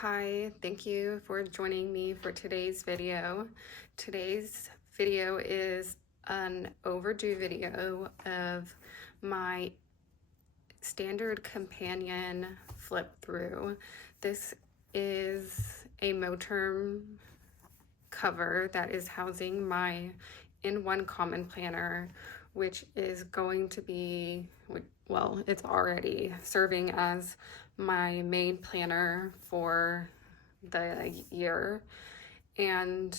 Hi, thank you for joining me for today's video. Today's video is an overdue video of my standard companion flip through. This is a Moterm cover that is housing my in-one common planner, which is going to be, well, it's already serving as my main planner for the year. And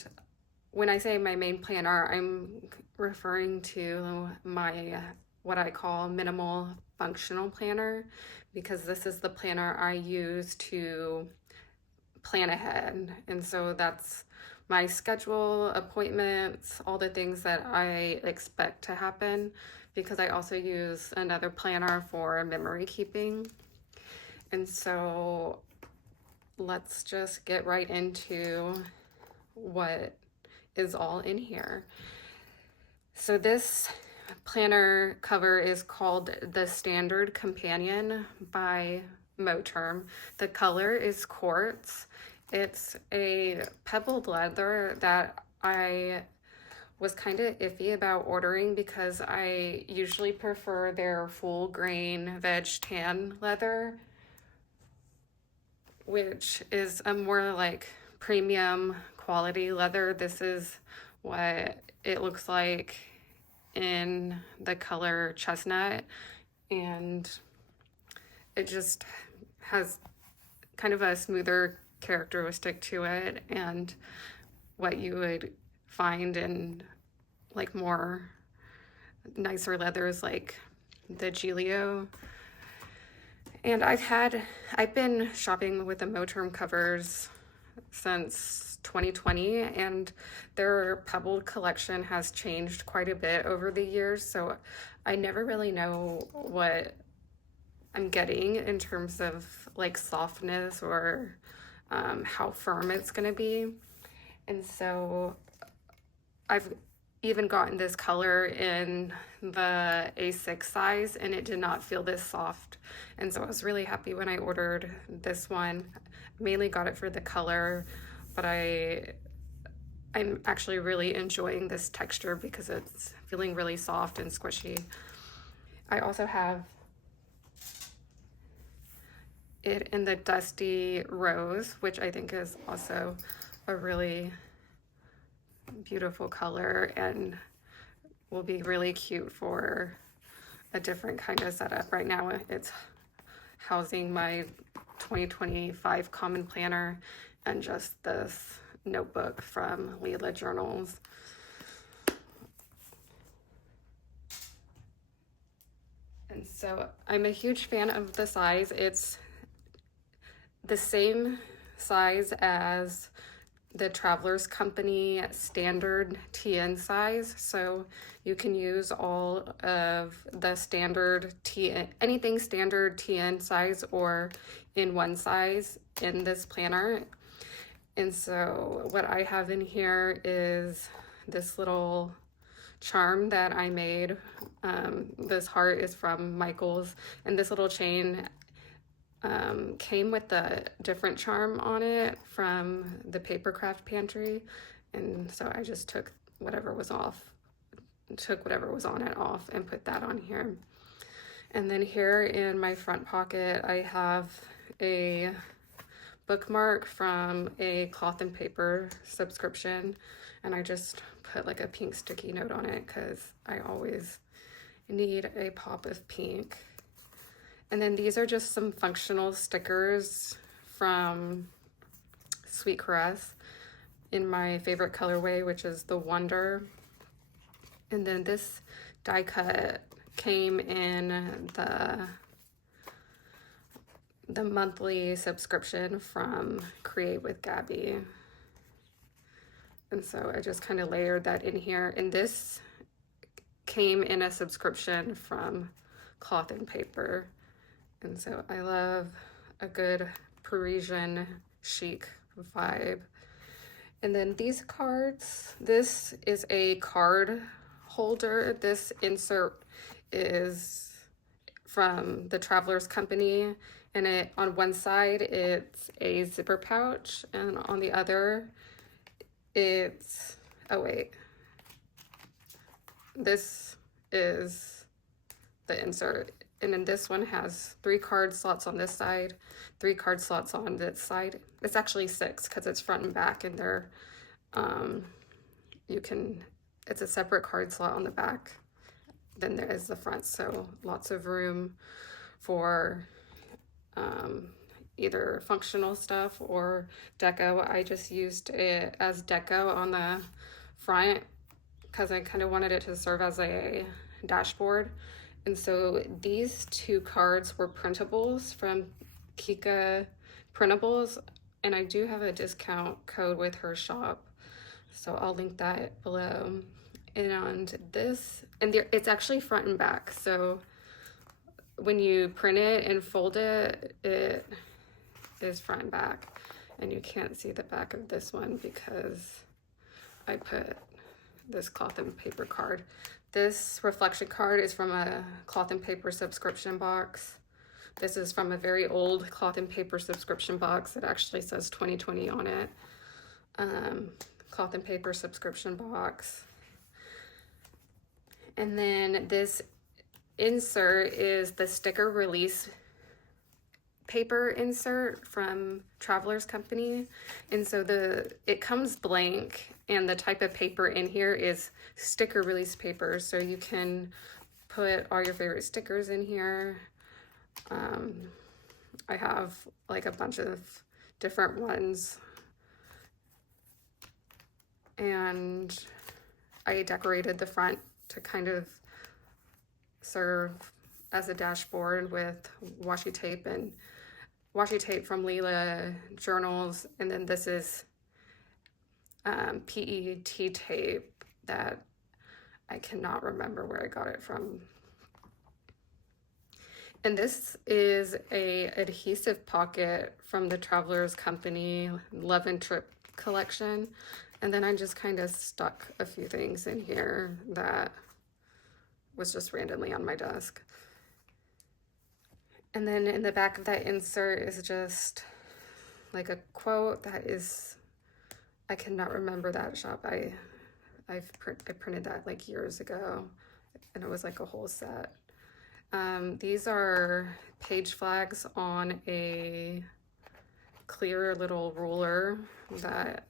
when I say my main planner, I'm referring to my what I call minimal functional planner, because this is the planner I use to plan ahead. And so that's my schedule, appointments, all the things that I expect to happen, because I also use another planner for memory keeping. And so let's just get right into what is all in here. So this planner cover is called the Standard Companion by Moterm. The color is quartz. It's a pebbled leather that I was kind of iffy about ordering because I usually prefer their full grain veg tan leather, which is a more like premium quality leather. This is what it looks like in the color chestnut, and it just has kind of a smoother characteristic to it, and what you would find in like more nicer leathers like the Giglio. And I've been shopping with the Moterm covers since 2020, and their pebbled collection has changed quite a bit over the years, so I never really know what I'm getting in terms of like softness or how firm it's going to be. And so I've even gotten this color in the A6 size, and it did not feel this soft. And so I was really happy when I ordered this one. Mainly got it for the color, but I'm actually really enjoying this texture because it's feeling really soft and squishy. I also have it in the Dusty Rose, which I think is also a really beautiful color and will be really cute for a different kind of setup. Right now it's housing my 2025 common planner and just this notebook from Leela Journals. And so I'm a huge fan of the size. It's the same size as the Travelers Company standard TN size, so you can use all of the standard TN, anything standard TN size or in one size in this planner. And so what I have in here is this little charm that I made. This heart is from Michael's, and this little chain came with a different charm on it from the Papercraft Pantry, and so I just took whatever was on it off and put that on here. And then here in my front pocket I have a bookmark from a Cloth and Paper subscription, and I just put like a pink sticky note on it because I always need a pop of pink. And then these are just some functional stickers from Sweet Caress in my favorite colorway, which is the Wonder. And then this die cut came in the monthly subscription from Create with Gabby. And so I just kind of layered that in here. And this came in a subscription from Cloth and Paper. And so I love a good Parisian chic vibe. And then these cards, this is a card holder. This insert is from the Travelers Company, And it, on one side, it's a zipper pouch, and on the other, it's, oh wait, this is the insert. And then this one has 3 card slots on this side, 3 card slots on this side. It's actually 6 because it's front and back, and they're, you can, it's a separate card slot on the back than there is the front. So lots of room for either functional stuff or deco. I just used it as deco on the front because I kind of wanted it to serve as a dashboard. And so these 2 cards were printables from Kika Printables, and I do have a discount code with her shop, so I'll link that below. And this, and it's actually front and back, so when you print it and fold it, it is front and back. And you can't see the back of this one because I put this cloth and paper card. This reflection card is from a cloth and paper subscription box. This is from a very old cloth and paper subscription box. It actually says 2020 on it. Cloth and paper subscription box. And then this insert is the sticker release paper insert from Traveler's Company. And so it comes blank, and the type of paper in here is sticker release paper, so you can put all your favorite stickers in here. I have like a bunch of different ones, and I decorated the front to kind of serve as a dashboard with washi tape from Leela journals. And then this is PET tape that I cannot remember where I got it from. And this is a adhesive pocket from the Traveler's Company Love and Trip collection. And then I just kind of stuck a few things in here that was just randomly on my desk. And then in the back of that insert is just like a quote that is, I cannot remember that shop. I printed that like years ago, and it was like a whole set. These are page flags on a clear little ruler that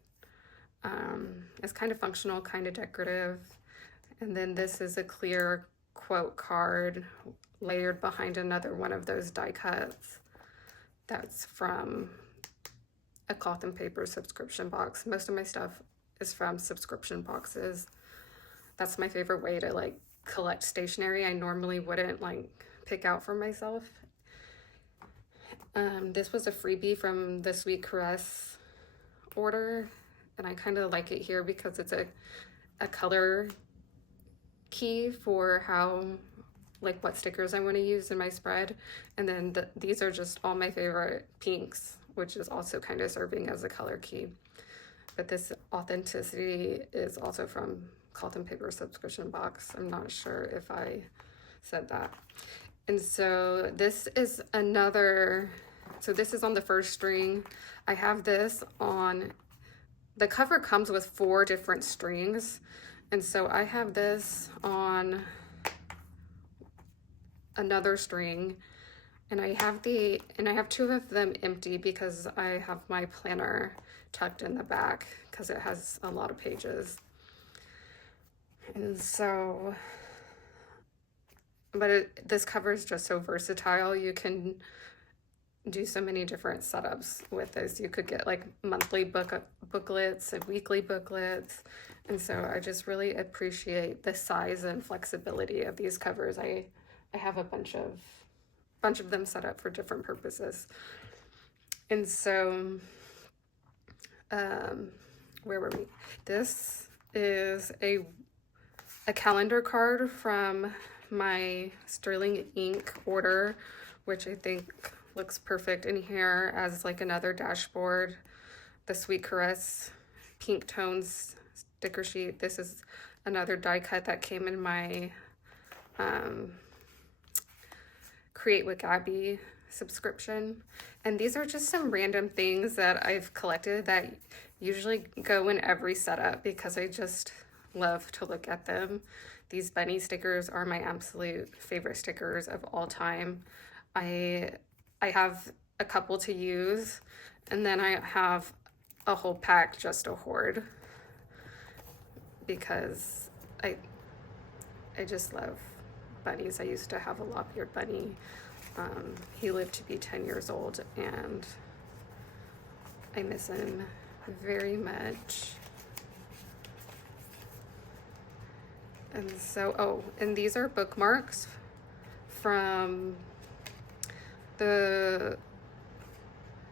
is kind of functional, kind of decorative. And then this is a clear quote card layered behind another one of those die cuts. That's from a cloth and paper subscription box. Most of my stuff is from subscription boxes. That's my favorite way to like collect stationery. I normally wouldn't like pick out for myself. This was a freebie from the Sweet Caress order, and I kind of like it here because it's a color key for how, like, what stickers I want to use in my spread. And then these are just all my favorite pinks, which is also kind of serving as a color key. But this authenticity is also from cloth and paper subscription box. I'm not sure if I said that. And so this is another, so this is on the first string. I have this on, the cover comes with 4 different strings. And so I have this on another string, and I have 2 of them empty because I have my planner tucked in the back because it has a lot of pages. And so, but this cover is just so versatile. You can do so many different setups with this. You could get like monthly booklets and weekly booklets. And so I just really appreciate the size and flexibility of these covers. I have a bunch of them set up for different purposes. And so, where were we? This is a calendar card from my Sterling ink order, which I think looks perfect in here as like another dashboard. The Sweet Caress pink tones sticker sheet. This is another die cut that came in my Create with Gabby subscription. And these are just some random things that I've collected that usually go in every setup because I just love to look at them. These bunny stickers are my absolute favorite stickers of all time. I have a couple to use, and then I have a whole pack just to hoard because I just love bunnies. I used to have a lop-eared bunny. He lived to be 10 years old, and I miss him very much. And so, oh, and these are bookmarks from the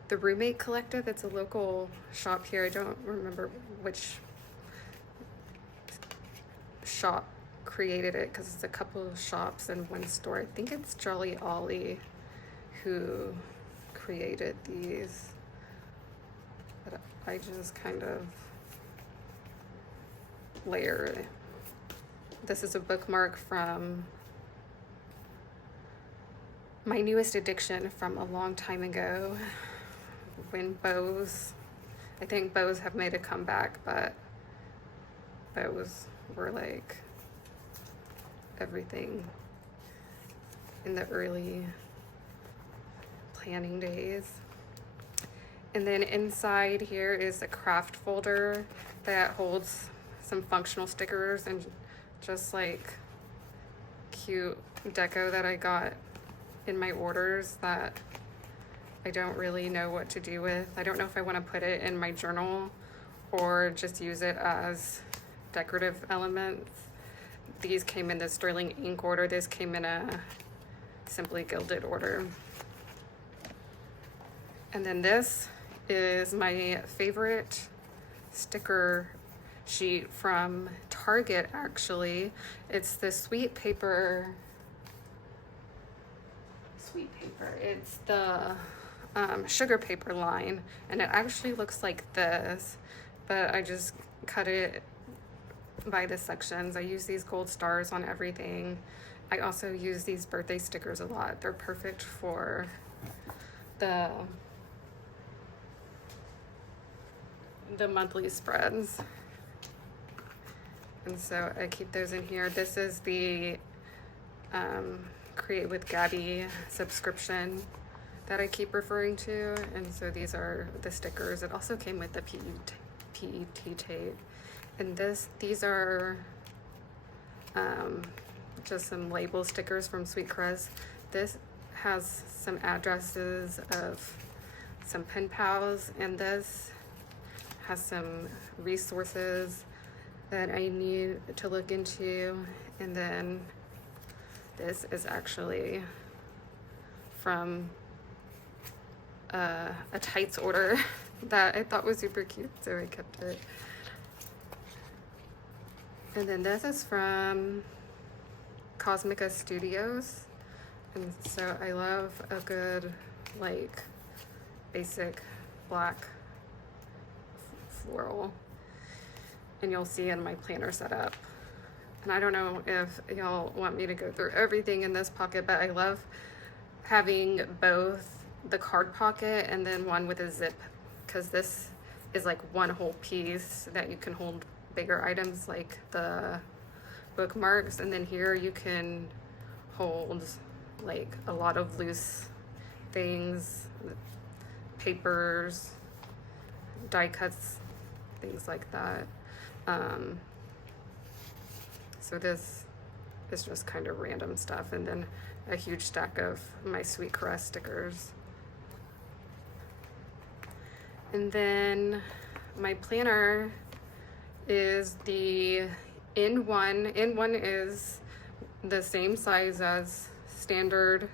Roommate Collective. It's a local shop here. I don't remember which shop created it because it's a couple of shops in one store. I think it's Jolly Ollie who created these, but I just kind of layer. This is a bookmark from my newest addiction from a long time ago when bows, I think bows have made a comeback, but bows were like everything in the early planning days. And then inside here is a craft folder that holds some functional stickers and just like cute deco that I got in my orders that I don't really know what to do with. I don't know if I want to put it in my journal or just use it as decorative elements. These came in the sterling ink order. This came in a simply gilded order. And then this is my favorite sticker sheet from Target, actually. It's the sweet paper. It's the sugar paper line, and it actually looks like this, but I just cut it by the sections. I use these gold stars on everything. I also use these birthday stickers a lot. They're perfect for the monthly spreads. And so I keep those in here. This is the Create with Gabby subscription that I keep referring to. And so these are the stickers. It also came with the PET tape. And these are just some label stickers from Sweet Crest. This has some addresses of some pen pals, and this has some resources that I need to look into. And then this is actually from a tights order that I thought was super cute, so I kept it. And then this is from Cosmica Studios, and so I love a good like basic black floral, and you'll see in my planner setup. And I don't know if y'all want me to go through everything in this pocket, but I love having both the card pocket and then one with a zip, because this is like one whole piece that you can hold bigger items like the bookmarks, and then here you can hold like a lot of loose things, papers, die cuts, things like that. So this is just kind of random stuff, and then a huge stack of my Sweet Crest stickers. And then my planner is the N1. N1 is the same size as standard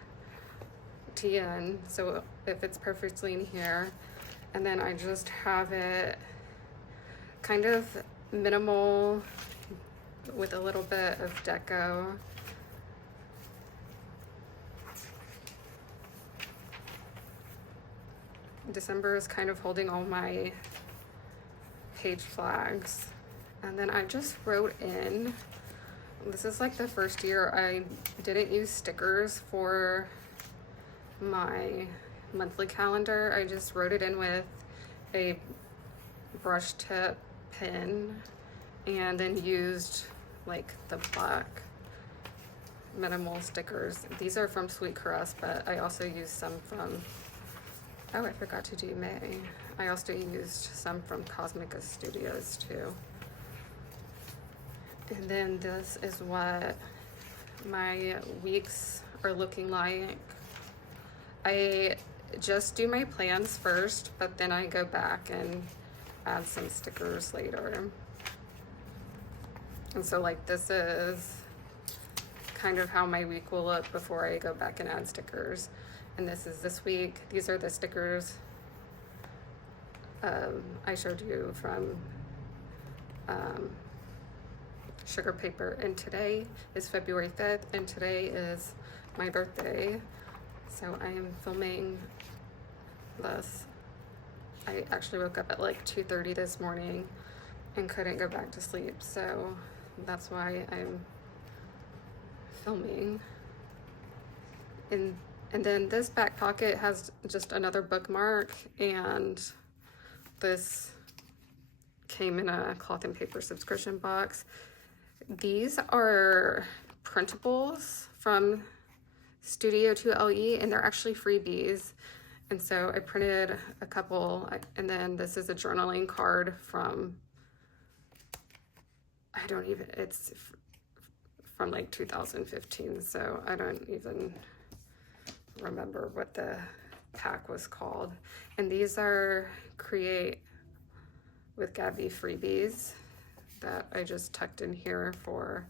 TN, so it fits perfectly in here. And then I just have it kind of minimal with a little bit of deco. December is kind of holding all my page flags. And then I just wrote in, this is like the first year I didn't use stickers for my monthly calendar. I just wrote it in with a brush tip pen and then used like the black minimal stickers. These are from Sweet Caress, but I also used some from, oh, I forgot to do May. I also used some from Cosmica Studios too. And then this is what my weeks are looking like. I just do my plans first, but then I go back and add some stickers later. And so like this is kind of how my week will look before I go back and add stickers. And this is this week. These are the stickers I showed you from Sugar Paper. And today is February 5th, and today is my birthday. So I am filming this. I actually woke up at like 2:30 this morning and couldn't go back to sleep. So that's why I'm filming. And then this back pocket has just another bookmark, and this came in a cloth and paper subscription box. These are printables from Studio 2LE, and they're actually freebies. And so I printed a couple, and then this is a journaling card from, it's from like 2015, so I don't even remember what the pack was called. And these are Create with Gabby freebies that I just tucked in here for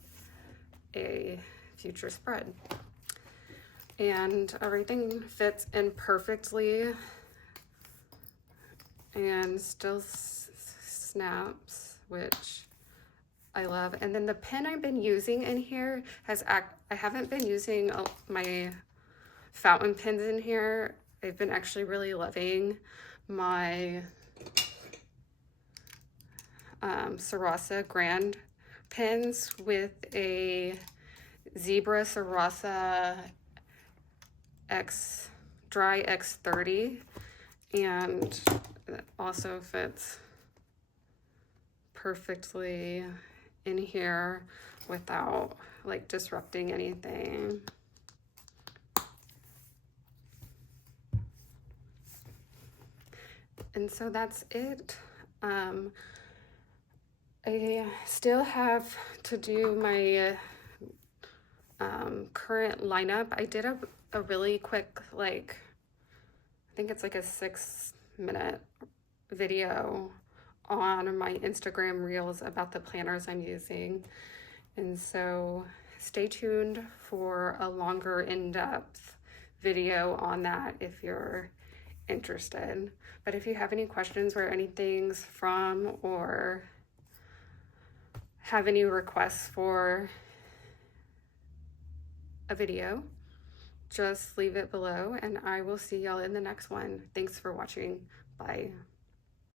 a future spread. And everything fits in perfectly and still snaps, which I love. And then the pen I've been using in here I haven't been using my fountain pens in here. I've been actually really loving my Sarasa Grand pens with a Zebra Sarasa Dry X30, and it also fits perfectly in here without like disrupting anything. And so that's it. I still have to do my current lineup. I did a really quick, like, I think it's like a 6-minute video on my Instagram reels about the planners I'm using. And so stay tuned for a longer in-depth video on that if you're interested. But if you have any questions or anything from, or have any requests for a video, just leave it below, and I will see y'all in the next one. Thanks for watching. Bye.